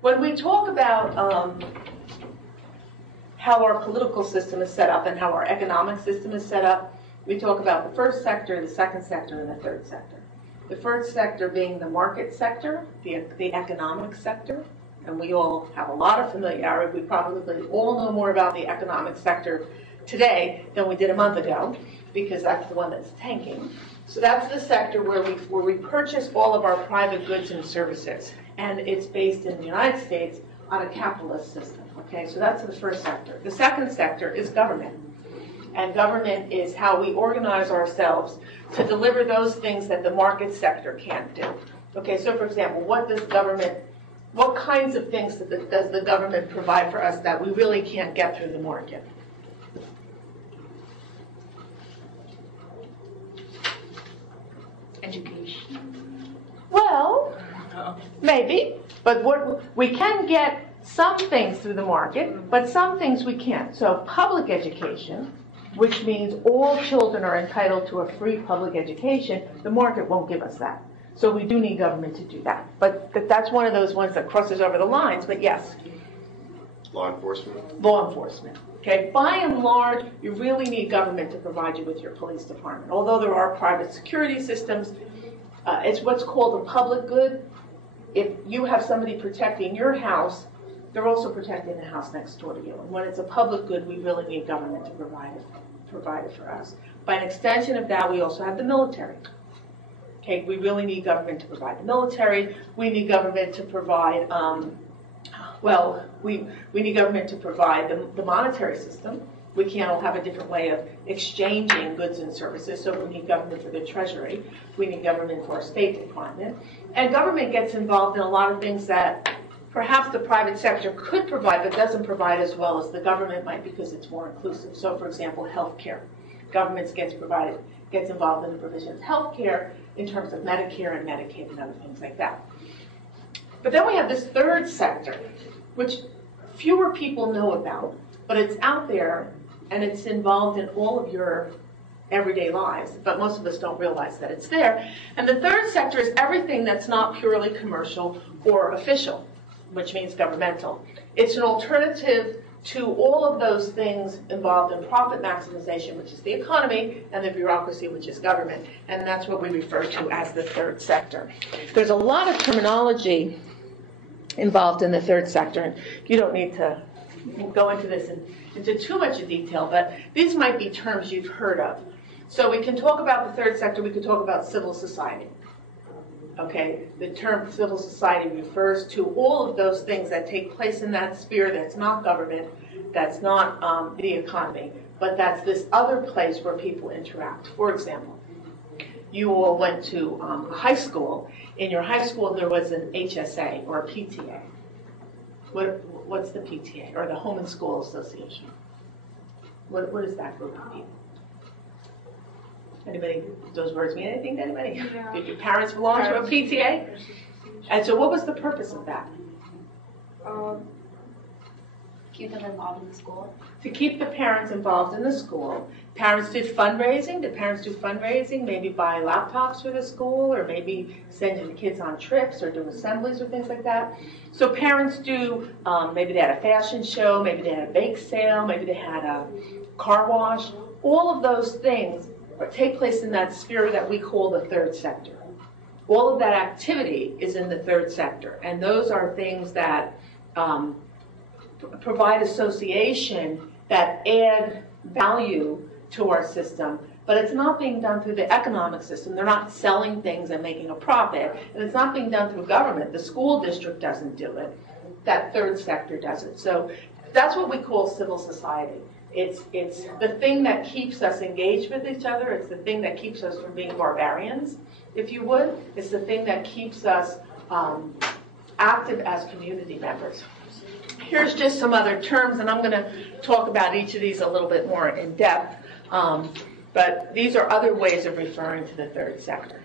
When we talk about how our political system is set up and how our economic system is set up, we talk about the first sector, the second sector, and the third sector. The first sector being the market sector, the economic sector, and we all have a lot of familiarity. We probably all know more about the economic sector today than we did a month ago, because that's the one that's tanking. So that's the sector where we purchase all of our private goods and services, and it's based in the United States on a capitalist system. Okay, so that's the first sector. The second sector is government, and government is how we organize ourselves to deliver those things that the market sector can't do. Okay, so for example, what kinds of things does the government provide for us that we really can't get through the market? Education. Well, maybe, but we can get some things through the market, but some things we can't. So public education, which means all children are entitled to a free public education, the market won't give us that. So we do need government to do that. But that's one of those ones that crosses over the lines, but yes. Law enforcement? Law enforcement. Okay, by and large, you really need government to provide you with your police department. Although there are private security systems, it's what's called a public good. If you have somebody protecting your house, they're also protecting the house next door to you. And when it's a public good, we really need government to provide it for us. By an extension of that, we also have the military. Okay, we really need government to provide the military. We need government to provide, we need government to provide the monetary system. We can't all have a different way of exchanging goods and services, so we need government for the Treasury. We need government for our State Department. And government gets involved in a lot of things that perhaps the private sector could provide, but doesn't provide as well as the government might because it's more inclusive. So, for example, health care. Government gets involved in the provision of health care in terms of Medicare and Medicaid and other things like that. But then we have this third sector, which fewer people know about, but it's out there and it's involved in all of your everyday lives, but most of us don't realize that it's there. And the third sector is everything that's not purely commercial or official, which means governmental. It's an alternative to all of those things involved in profit maximization, which is the economy, and the bureaucracy, which is government. And that's what we refer to as the third sector. There's a lot of terminology involved in the third sector, and you don't need to go into this into too much detail, but these might be terms you've heard of. So we can talk about the third sector, we could talk about civil society. Okay, the term civil society refers to all of those things that take place in that sphere that's not government, that's not the economy, but that's this other place where people interact. For example, you all went to high school. In your high school, there was an HSA or a PTA. What's the PTA, or the Home and School Association? What is that group of people? Anybody, those words mean anything to anybody? Yeah. Did your parents belong to a PTA? And so what was the purpose of that? Keep them involved in the school. To keep the parents involved in the school. Parents did fundraising. Did parents do fundraising? Maybe buy laptops for the school, or maybe send the kids on trips, or do assemblies or things like that. So parents do, maybe they had a fashion show, maybe they had a bake sale, maybe they had a car wash. All of those things take place in that sphere that we call the third sector. All of that activity is in the third sector, and those are things that provide association, that add value to our system, but it's not being done through the economic system. They're not selling things and making a profit, and it's not being done through government. The school district doesn't do it. That third sector does it. So that's what we call civil society. It's the thing that keeps us engaged with each other. It's the thing that keeps us from being barbarians, if you would. It's the thing that keeps us active as community members. Here's just some other terms, and I'm going to talk about each of these a little bit more in depth. But these are other ways of referring to the third sector.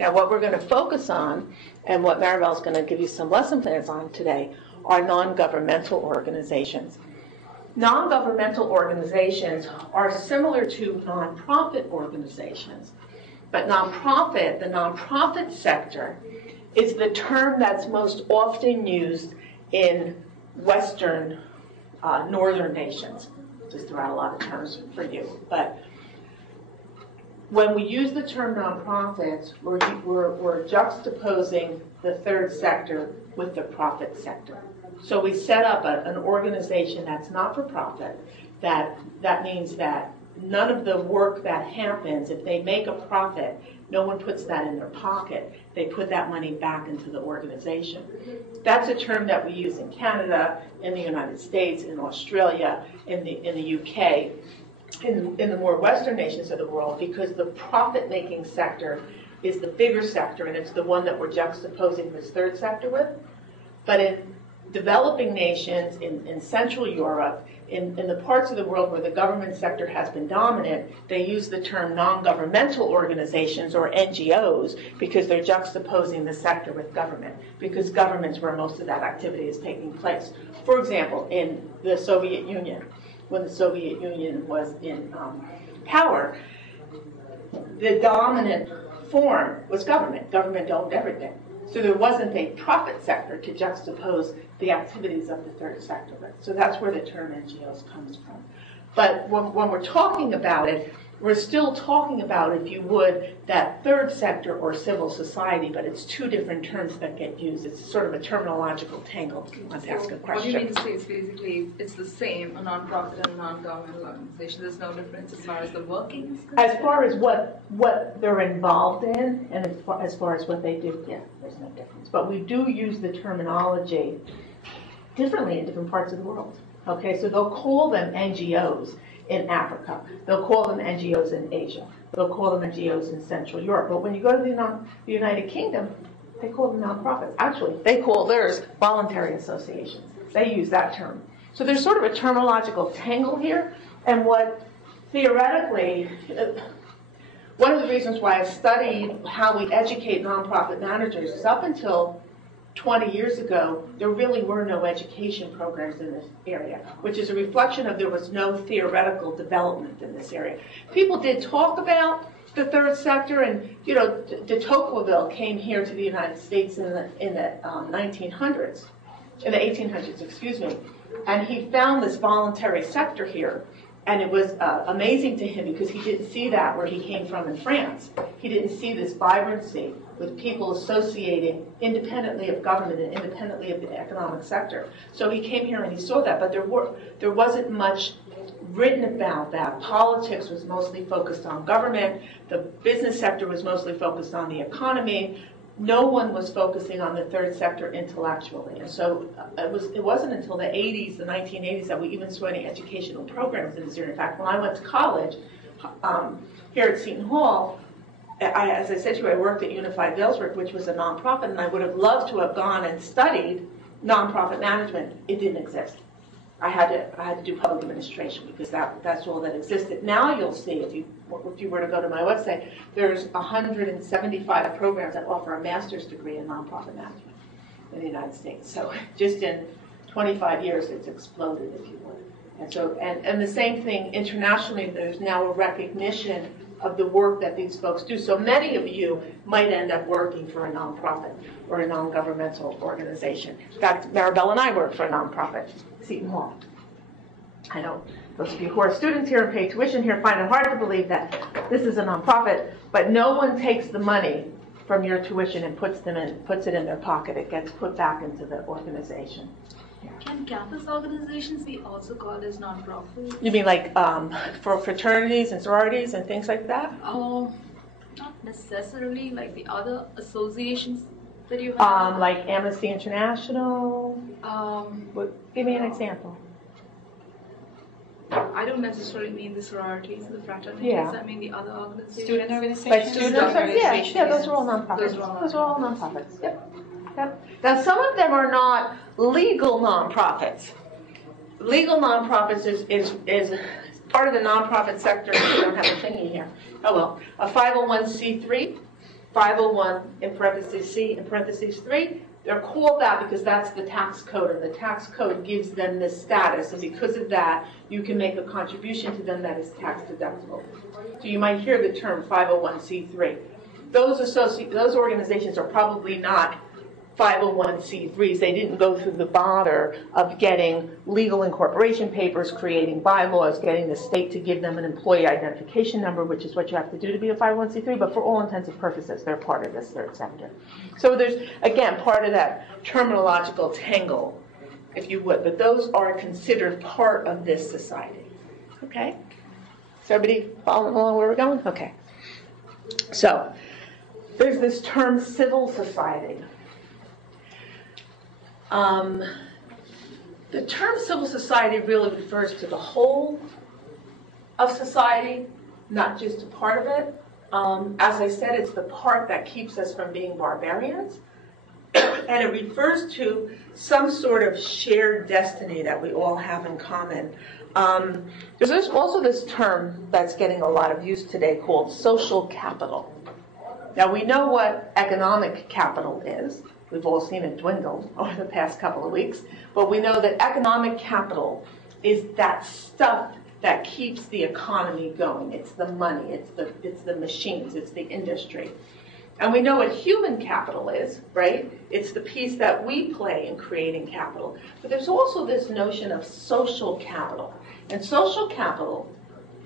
Now, what we're going to focus on, and what Maribel's going to give you some lesson plans on today, are non-governmental organizations. Non-governmental organizations are similar to nonprofit organizations, but the nonprofit sector is the term that's most often used in Western, northern nations. Just throw out a lot of terms for you. But when we use the term nonprofits, we're juxtaposing the third sector with the profit sector. So we set up an organization that's not for profit. That means that none of the work that happens, if they make a profit, no one puts that in their pocket. They put that money back into the organization. That's a term that we use in Canada, in the United States, in Australia, in the UK, in the more Western nations of the world, because the profit-making sector is the bigger sector, and it's the one that we're juxtaposing this third sector with. But in developing nations, in Central Europe, in the parts of the world where the government sector has been dominant, they use the term non-governmental organizations, or NGOs, because they're juxtaposing the sector with government, because government's where most of that activity is taking place. For example, in the Soviet Union, when the Soviet Union was in power, the dominant form was government. Government owned everything. So there wasn't a profit sector to juxtapose the activities of the third sector with. So that's where the term NGOs comes from. But when we're talking about it, we're still talking about, if you would, that third sector or civil society, but it's two different terms that get used. It's sort of a terminological tangle. If you want to ask a question. What you mean to say is basically it's the same, a non-profit and a non-governmental organization. There's no difference as far as the working is concerned? As far as what they're involved in, and as far as what they do, yeah, there's no difference. But we do use the terminology differently in different parts of the world. Okay, so they'll call them NGOs in Africa. They'll call them NGOs in Asia. They'll call them NGOs in Central Europe. But when you go to the United Kingdom, they call them nonprofits. Actually, they call theirs voluntary associations. They use that term. So there's sort of a terminological tangle here. And what theoretically, one of the reasons why I've studied how we educate nonprofit managers is up until 20 years ago, there really were no education programs in this area, which is a reflection of there was no theoretical development in this area. People did talk about the third sector, and de Tocqueville came here to the United States in the 1900s, in the 1800s, excuse me, and he found this voluntary sector here. And it was amazing to him because he didn't see that where he came from in France. He didn't see this vibrancy with people associating independently of government and independently of the economic sector. So he came here and he saw that, but there wasn't much written about that. Politics was mostly focused on government. The business sector was mostly focused on the economy. No one was focusing on the third sector intellectually. And so it wasn't until the 80s, the 1980s, that we even saw any educational programs in this area. In fact, when I went to college here at Seton Hall, as I said to you, I worked at Unified Vailsburg, which was a nonprofit, and I would have loved to have gone and studied nonprofit management. It didn't exist. I had to do public administration because that's all that existed. Now you'll see, if you were to go to my website, there's 175 programs that offer a master's degree in nonprofit management in the United States. So just in 25 years, it's exploded, if you would. And so, and the same thing internationally. There's now a recognition of the work that these folks do. So many of you might end up working for a nonprofit or a non-governmental organization. In fact, Maribel and I work for a nonprofit, Seton Hall. I know those of you who are students here and pay tuition here find it hard to believe that this is a nonprofit, but no one takes the money from your tuition and puts it in their pocket. It gets put back into the organization. Can campus organizations be also called as nonprofits? You mean like for fraternities and sororities and things like that? Not necessarily, like the other associations that you have. Like Amnesty International? Give me an example. I don't necessarily mean the sororities, the fraternities. Yeah. I mean the other organizations. Student organizations. Like student organizations? Yeah, those are all nonprofits. Those are all nonprofits. Yep. Now, some of them are not legal nonprofits. Legal nonprofits is part of the nonprofit sector. We don't have a thingy here. Oh well, a 501c3, 501 in parentheses C in parentheses 3. They're called that because that's the tax code, and the tax code gives them this status, and because of that, you can make a contribution to them that is tax deductible. So you might hear the term 501c3. Those organizations are probably not 501c3s. They didn't go through the bother of getting legal incorporation papers, creating bylaws, getting the state to give them an employee identification number, which is what you have to do to be a 501c3, but for all intents and purposes, they're part of this third sector. So there's, again, part of that terminological tangle, if you would, but those are considered part of this society. Okay? Is everybody following along where we're going? Okay. So, there's this term civil society. The term civil society really refers to the whole of society, not just a part of it. As I said, it's the part that keeps us from being barbarians. And it refers to some sort of shared destiny that we all have in common. There's also this term that's getting a lot of use today called social capital. Now, we know what economic capital is. We've all seen it dwindle over the past couple of weeks. But we know that economic capital is that stuff that keeps the economy going. It's the money, it's the machines, it's the industry. And we know what human capital is, right? It's the piece that we play in creating capital. But there's also this notion of social capital. And social capital,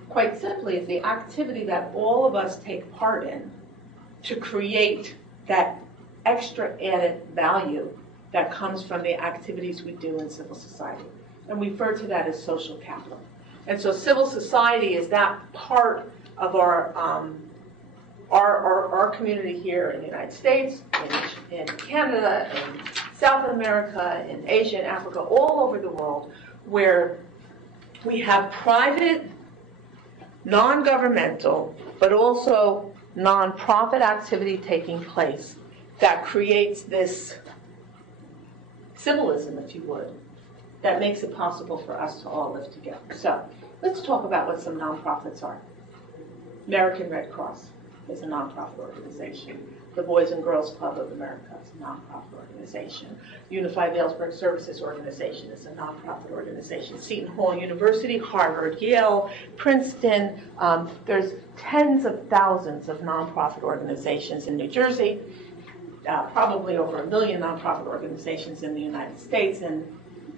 quite simply, is the activity that all of us take part in to create that extra added value that comes from the activities we do in civil society. And we refer to that as social capital. And so civil society is that part of our community here in the United States, in Canada, in South America, in Asia and Africa, all over the world, where we have private, non-governmental, but also non-profit activity taking place that creates this civilism, if you would, that makes it possible for us to all live together. So let's talk about what some nonprofits are. American Red Cross is a nonprofit organization. The Boys and Girls Club of America is a nonprofit organization. Unified Vailsburg Services Organization is a nonprofit organization. Seton Hall University, Harvard, Yale, Princeton. There's tens of thousands of nonprofit organizations in New Jersey, probably over 1 million nonprofit organizations in the United States, and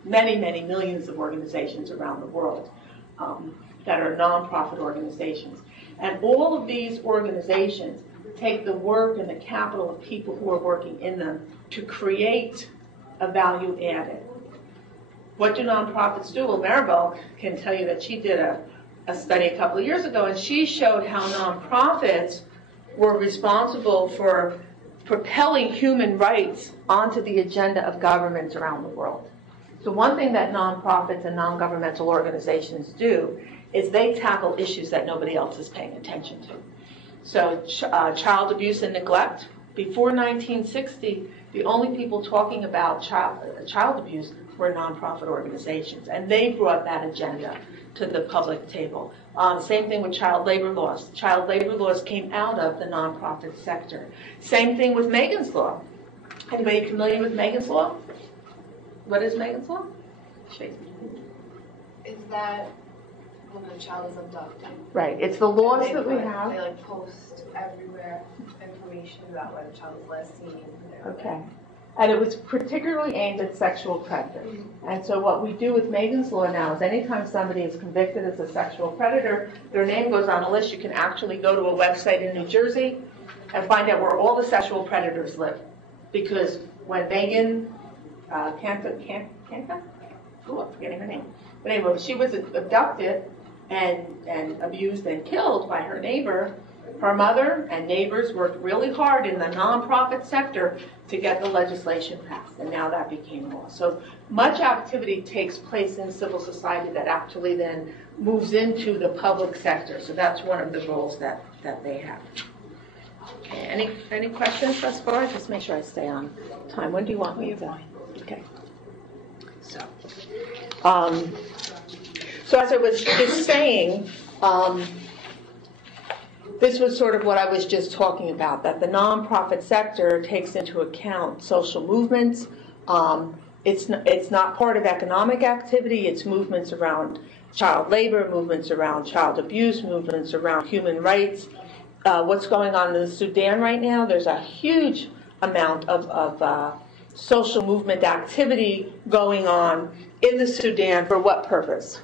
many, many millions of organizations around the world that are nonprofit organizations. And all of these organizations take the work and the capital of people who are working in them to create a value added. What do nonprofits do? Well, Maribel can tell you that she did a study a couple of years ago, and she showed how nonprofits were responsible for propelling human rights onto the agenda of governments around the world. So one thing that nonprofits and non-governmental organizations do is they tackle issues that nobody else is paying attention to. So child abuse and neglect. Before 1960, the only people talking about child abuse were nonprofit organizations, and they brought that agenda to the public table. Same thing with child labor laws. Child labor laws came out of the nonprofit sector. Same thing with Megan's Law. Anybody familiar with Megan's Law? What is Megan's Law? Is that when a child is abducted? Right. It's the laws that we have. They post everywhere information about where the child is last seen. Okay. And it was particularly aimed at sexual predators. And so what we do with Megan's Law now is anytime somebody is convicted as a sexual predator, their name goes on a list. You can actually go to a website in New Jersey and find out where all the sexual predators live. Because when Megan Canta? Oh, I'm forgetting her name. But anyway, she was abducted and abused and killed by her neighbor. Her mother and neighbors worked really hard in the nonprofit sector to get the legislation passed, and now that became law. So much activity takes place in civil society that actually then moves into the public sector. So that's one of the roles that they have. Okay, any questions thus far? Just make sure I stay on time. When do you want me to? Okay. So as I was just saying, this was sort of what I was just talking about, that the nonprofit sector takes into account social movements. It's not part of economic activity. It's movements around child labor, movements around child abuse, movements around human rights. What's going on in the Sudan right now, there's a huge amount of social movement activity going on in the Sudan for what purpose?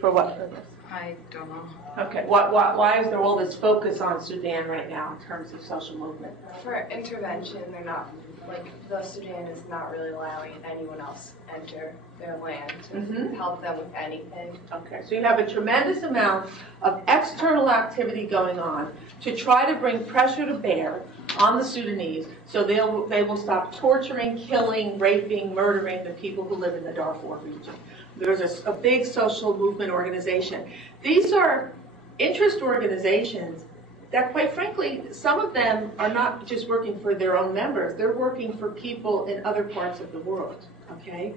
For what purpose? I don't know. Okay, why is there all this focus on Sudan right now in terms of social movement? For intervention, they're not, like, the Sudan is not really allowing anyone else enter their land to help them with anything. Okay, so you have a tremendous amount of external activity going on to try to bring pressure to bear on the Sudanese so they will stop torturing, killing, raping, murdering the people who live in the Darfur region. There's a big social movement organization. These are interest organizations that, quite frankly, some of them are not just working for their own members. They're working for people in other parts of the world, okay?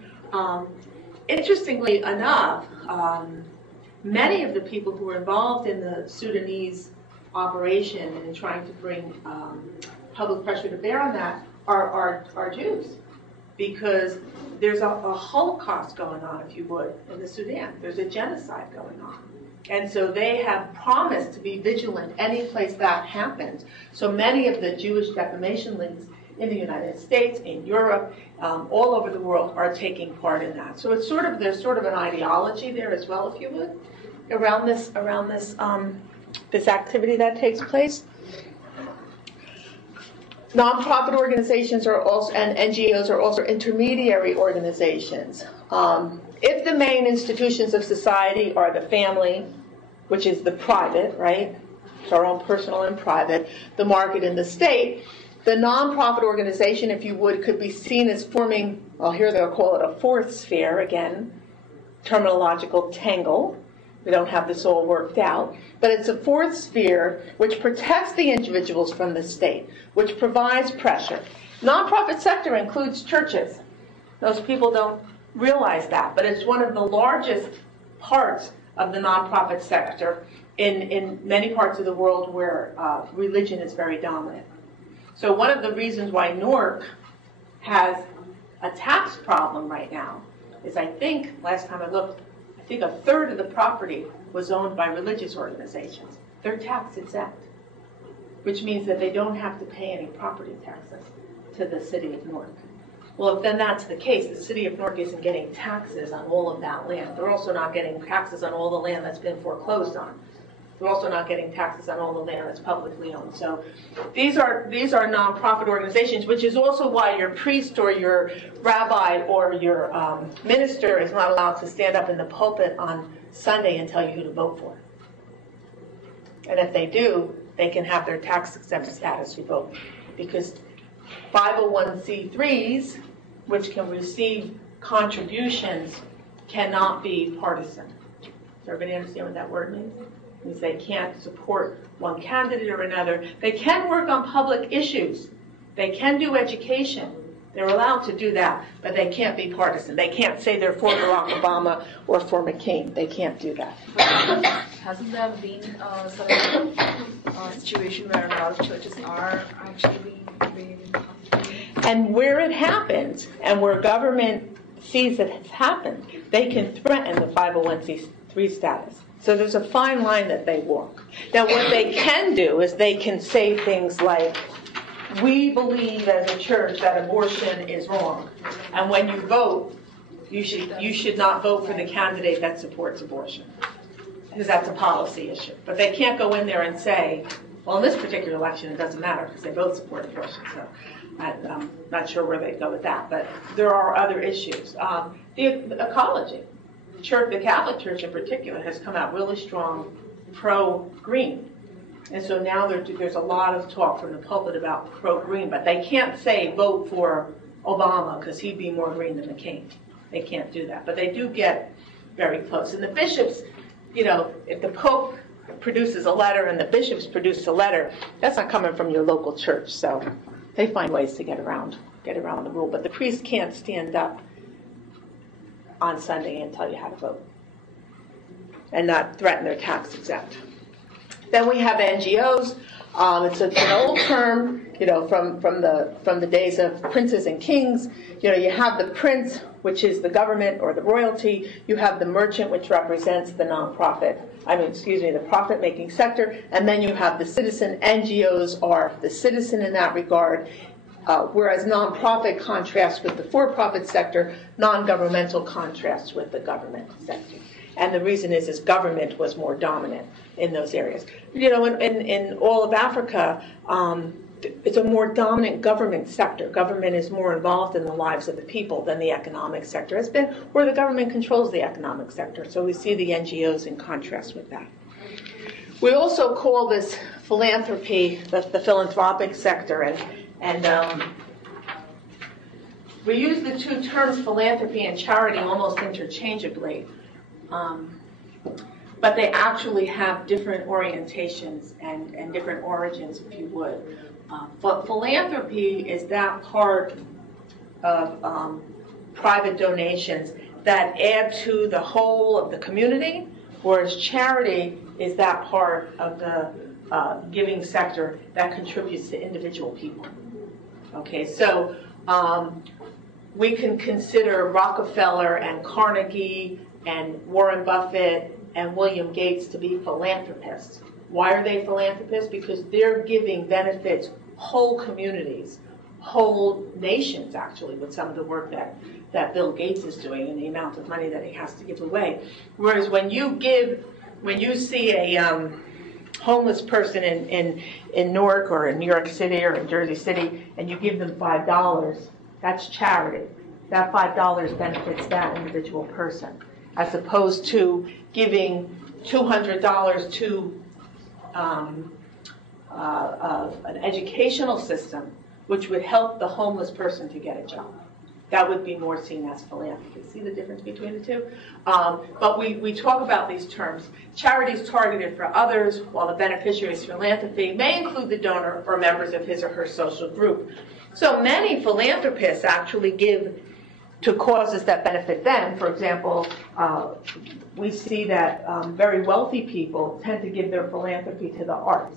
Interestingly enough, many of the people who are involved in the Sudanese operation and trying to bring public pressure to bear on that are Jews, because there's a Holocaust going on, if you would, in the Sudan. There's a genocide going on. And so they have promised to be vigilant any place that happens. So many of the Jewish defamation leagues in the United States, in Europe, all over the world are taking part in that. So it's there's sort of an ideology there as well, if you would, around this this activity that takes place. Nonprofit organizations are also, and NGOs are also intermediary organizations. If the main institutions of society are the family, which is the private, right? It's our own personal and private, the market and the state, the nonprofit organization, if you would, could be seen as forming, well, here they'll call it a fourth sphere, again, terminological tangle. We don't have this all worked out. But it's a fourth sphere which protects the individuals from the state, which provides pressure. Nonprofit sector includes churches. Those people don't realize that, but it's one of the largest parts of the nonprofit sector in many parts of the world where religion is very dominant. So one of the reasons why Newark has a tax problem right now is, I think, last time I looked, I think a third of the property was owned by religious organizations. They're tax exempt, which means that they don't have to pay any property taxes to the city of Newark. Well, if then that's the case, the city of Newark isn't getting taxes on all of that land. They're also not getting taxes on all the land that's been foreclosed on. They're also not getting taxes on all the land that's publicly owned. So these are nonprofit organizations, which is also why your priest or your rabbi or your minister is not allowed to stand up in the pulpit on Sunday and tell you who to vote for. And if they do, they can have their tax-exempt status revoked, because 501c3s, which can receive contributions, cannot be partisan. Does everybody understand what that word means? It means they can't support one candidate or another. They can work on public issues. They can do education. They're allowed to do that, but they can't be partisan. They can't say they're for Barack Obama or for McCain. They can't do that. Hasn't there been sort of a situation where a lot of churches are actually being And where it happens, and where government sees it has happened, they can threaten the 501c3 status. So there's a fine line that they walk. Now what they can do is they can say things like, we believe as a church that abortion is wrong, and when you vote, you should not vote for the candidate that supports abortion, because that's a policy issue. But they can't go in there and say, well, in this particular election it doesn't matter because they both support abortion. So I'm not sure where they go with that, but there are other issues. The ecology. The Catholic Church in particular has come out really strong pro-green. And so now there's a lot of talk from the pulpit about pro-green, but they can't say vote for Obama because he'd be more green than McCain. They can't do that. But they do get very close. And the bishops, if the Pope produces a letter and the bishops produce a letter, that's not coming from your local church. So they find ways to get around the rule. But the priest can't stand up on Sunday and tell you how to vote and not threaten their tax exempt. Then we have NGOs. It's an old term, from the days of princes and kings. You have the prince, which is the government or the royalty. You have the merchant, which represents the the profit-making sector. And then you have the citizen. NGOs are the citizen in that regard. whereas nonprofit contrasts with the for-profit sector, non-governmental contrasts with the government sector. And the reason is government was more dominant in those areas. You know, in all of Africa, it's a more dominant government sector. Government is more involved in the lives of the people than the economic sector has been, where the government controls the economic sector. So we see the NGOs in contrast with that. We also call this philanthropy the philanthropic sector, and we use the two terms philanthropy and charity almost interchangeably, but they actually have different orientations and different origins, if you would. But philanthropy is that part of private donations that add to the whole of the community, whereas charity is that part of the giving sector that contributes to individual people. Okay, so we can consider Rockefeller and Carnegie and Warren Buffett and William Gates to be philanthropists. Why are they philanthropists? Because they're giving benefits whole communities, whole nations, actually, with some of the work that Bill Gates is doing and the amount of money that he has to give away. Whereas when you see a homeless person in Newark or in New York City or in Jersey City and you give them $5, that's charity. That $5 benefits that individual person, as opposed to giving $200 to an educational system which would help the homeless person to get a job. That would be more seen as philanthropy. See the difference between the two? But we talk about these terms. Charity is targeted for others, while the beneficiary's philanthropy may include the donor or members of his or her social group. So many philanthropists actually give to causes that benefit them. For example, we see that very wealthy people tend to give their philanthropy to the arts.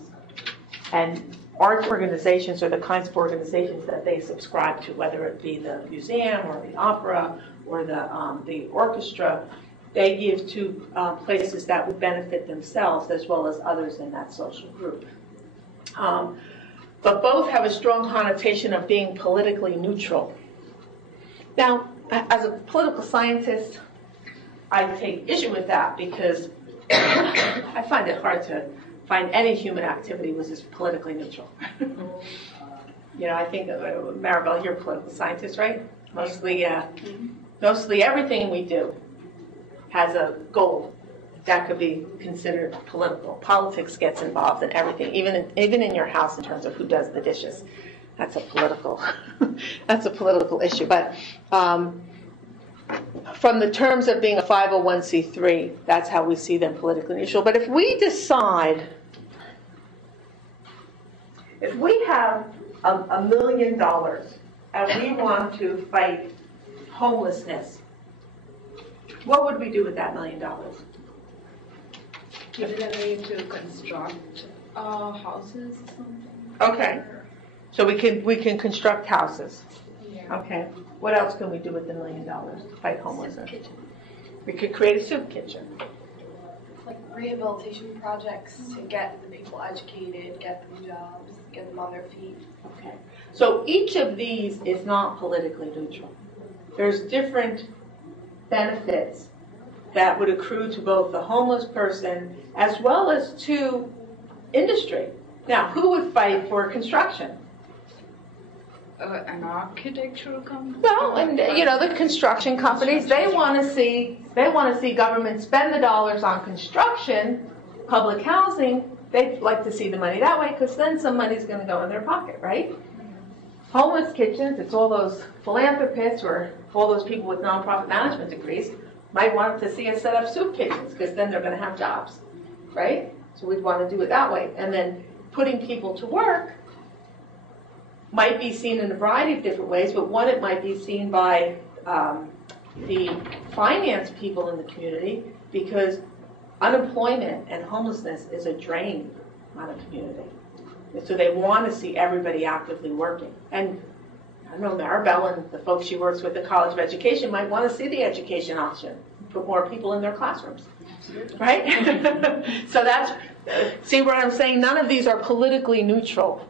And arts organizations are the kinds of organizations that they subscribe to, whether it be the museum or the opera or the orchestra. They give to places that would benefit themselves as well as others in that social group. But both have a strong connotation of being politically neutral. Now, as a political scientist, I take issue with that because I find it hard to find any human activity which is politically neutral. You know, I think, Maribel, you're a political scientist, right? Mostly everything we do has a goal that could be considered political. Politics gets involved in everything, even in your house in terms of who does the dishes. That's a political, that's a political issue. But from the terms of being a 501c3, that's how we see them politically neutral. But if we decide, if we have $1 million and we want to fight homelessness, what would we do with that $1 million? Give it away to construct houses or something. Okay, so we can construct houses. Yeah. Okay, what else can we do with the $1 million to fight homelessness? We could create a soup kitchen. Like rehabilitation projects to get the people educated, get them jobs, get them on their feet. Okay, so each of these is not politically neutral. There's different benefits that would accrue to both the homeless person as well as to industry. Now, who would fight for construction? An architectural company? Well, and the construction companies, they want to see government spend the dollars on construction, public housing. They'd like to see the money that way because then some money's going to go in their pocket, right? Homeless kitchens, it's all those philanthropists or all those people with nonprofit management degrees might want to see us set up soup kitchens because then they're going to have jobs, right? So we'd want to do it that way. And then putting people to work might be seen in a variety of different ways, but one, it might be seen by the finance people in the community because unemployment and homelessness is a drain on a community. So they want to see everybody actively working. And I know Maribel and the folks she works with at the College of Education might want to see the education option, put more people in their classrooms, right? So that's, see what I'm saying? None of these are politically neutral.